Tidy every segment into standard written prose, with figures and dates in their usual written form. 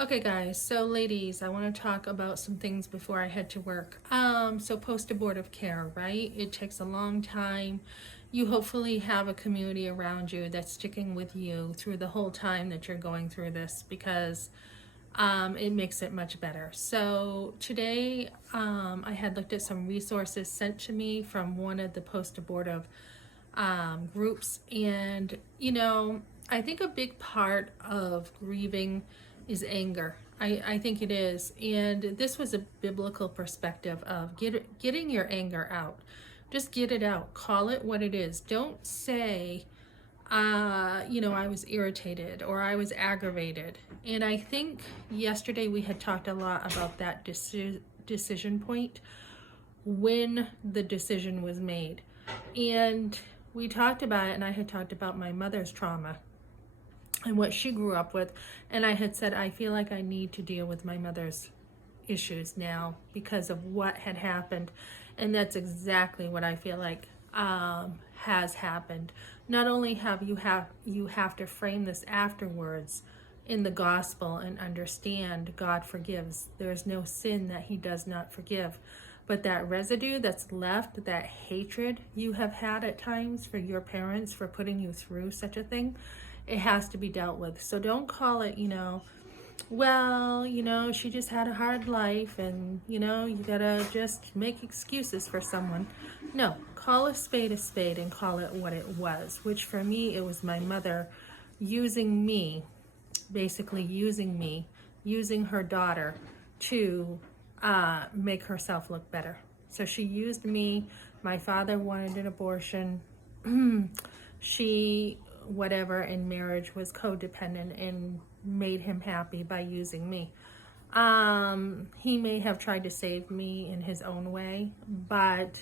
Okay guys, so ladies, I want to talk about some things before I head to work. So post-abortive care, right? It takes a long time. You hopefully have a community around you that's sticking with you through the whole time that you're going through this because it makes it much better. So today I had looked at some resources sent to me from one of the post-abortive groups, and I think a big part of grieving is anger. I think it is. And this was a biblical perspective of getting your anger out. Just get it out. Call it what it is. Don't say, I was irritated or I was aggravated. And I think yesterday we had talked a lot about that decision point when the decision was made. And we talked about it, and I had talked about my mother's trauma and what she grew up with. And I had said, I feel like I need to deal with my mother's issues now because of what had happened. And that's exactly what I feel like has happened. Not only you have to frame this afterwards in the gospel and understand God forgives. There's no sin that he does not forgive. But that residue that's left, that hatred you have had at times for your parents for putting you through such a thing, it has to be dealt with. So don't call it, she just had a hard life and, you gotta just make excuses for someone. No, call a spade and call it what it was, which for me, it was my mother using me, basically using her daughter to make herself look better. So she used me. My father wanted an abortion. She, whatever, in marriage was codependent and made him happy by using me. He may have tried to save me in his own way, but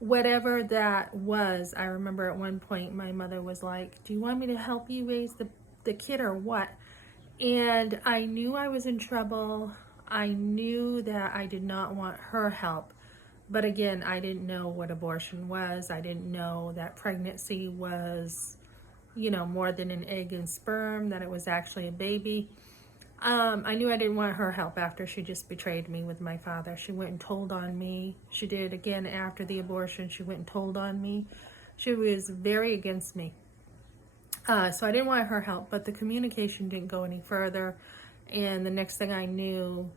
whatever that was, I remember at one point my mother was like, do you want me to help you raise the kid or what? And I knew I was in trouble. I knew that I did not want her help. But again, I didn't know what abortion was. I didn't know that pregnancy was, more than an egg and sperm, that it was actually a baby. I knew I didn't want her help after she just betrayed me with my father. She went and told on me. She did again after the abortion. She went and told on me. She was very against me. So I didn't want her help, but the communication didn't go any further. And the next thing I knew,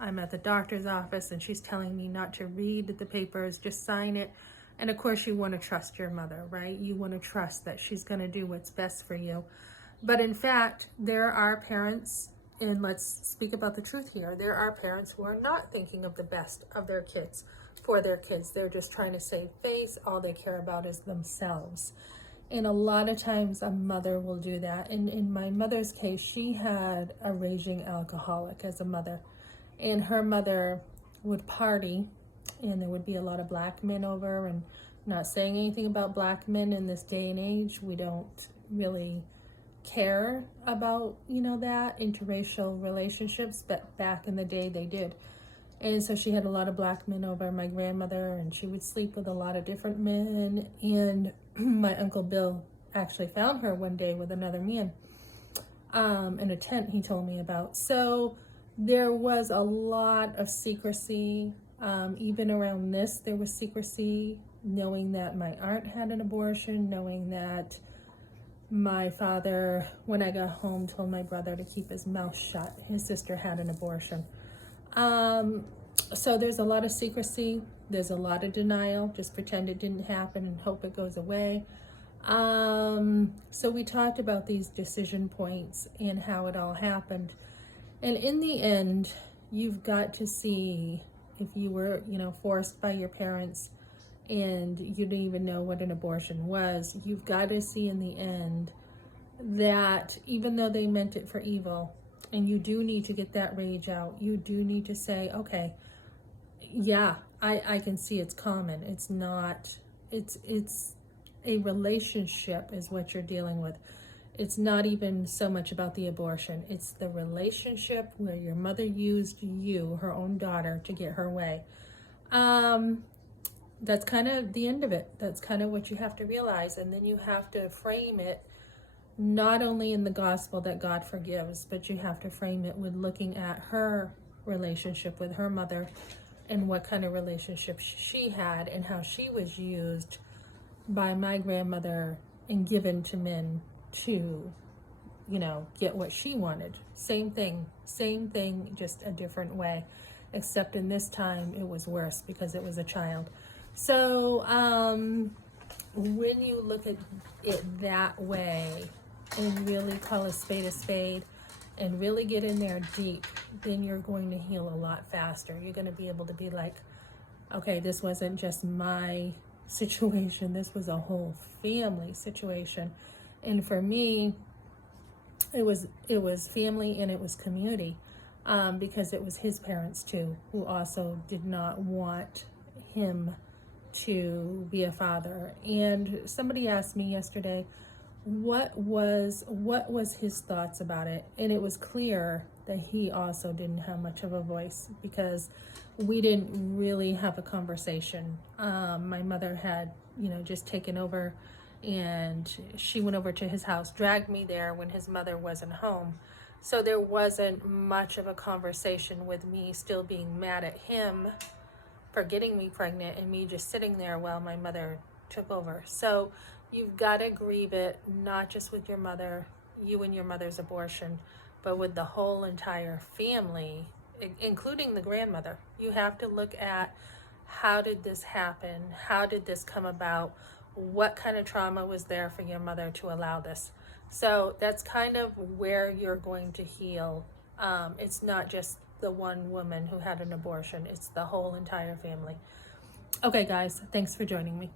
I'm at the doctor's office and she's telling me not to read the papers, just sign it. And of course you want to trust your mother, right? You want to trust that she's going to do what's best for you. But in fact, there are parents, and let's speak about the truth here, there are parents who are not thinking of the best of their kids, for their kids. They're just trying to save face. All they care about is themselves. And a lot of times a mother will do that. And in my mother's case, she had a raging alcoholic as a mother. And her mother would party, and there would be a lot of black men over. And not saying anything about black men in this day and age. We don't really care about, that, interracial relationships. But back in the day, they did. And so she had a lot of black men over, my grandmother, and she would sleep with a lot of different men. And my Uncle Bill actually found her one day with another man in a tent he told me about. So there was a lot of secrecy. Even around this, there was secrecy, knowing that my aunt had an abortion, knowing that my father, when I got home, told my brother to keep his mouth shut. His sister had an abortion. So there's a lot of secrecy. There's a lot of denial. Just pretend it didn't happen and hope it goes away. So we talked about these decision points and how it all happened. And in the end, you've got to see, if you were, forced by your parents and you didn't even know what an abortion was, you've got to see in the end that even though they meant it for evil, and you do need to get that rage out, you do need to say, okay, yeah, I can see it's common. It's not, it's a relationship is what you're dealing with. It's not even so much about the abortion. It's the relationship where your mother used you, her own daughter, to get her way. That's kind of the end of it. That's kind of what you have to realize. And then you have to frame it not only in the gospel that God forgives, but you have to frame it with looking at her relationship with her mother and what kind of relationship she had and how she was used by my grandmother and given to men to, you know, get what she wanted. Same thing, just a different way, except in this time it was worse because it was a child. So when you look at it that way and really call a spade and really get in there deep, then you're going to heal a lot faster. You're going to be able to be like, okay, this wasn't just my situation, this was a whole family situation. And for me, it was family and it was community, because it was his parents too, who also did not want him to be a father. And somebody asked me yesterday, what was his thoughts about it, and it was clear that he also didn't have much of a voice because we didn't really have a conversation. My mother had, you know, just taken over, and she went over to his house, dragged me there when his mother wasn't home. So there wasn't much of a conversation with me still being mad at him for getting me pregnant and me just sitting there while my mother took over. So you've got to grieve it, not just with your mother, you and your mother's abortion, but with the whole entire family, including the grandmother. You have to look at, how did this happen? How did this come about? What kind of trauma was there for your mother to allow this? So that's kind of where you're going to heal. It's not just the one woman who had an abortion, it's the whole entire family. Okay, guys, thanks for joining me.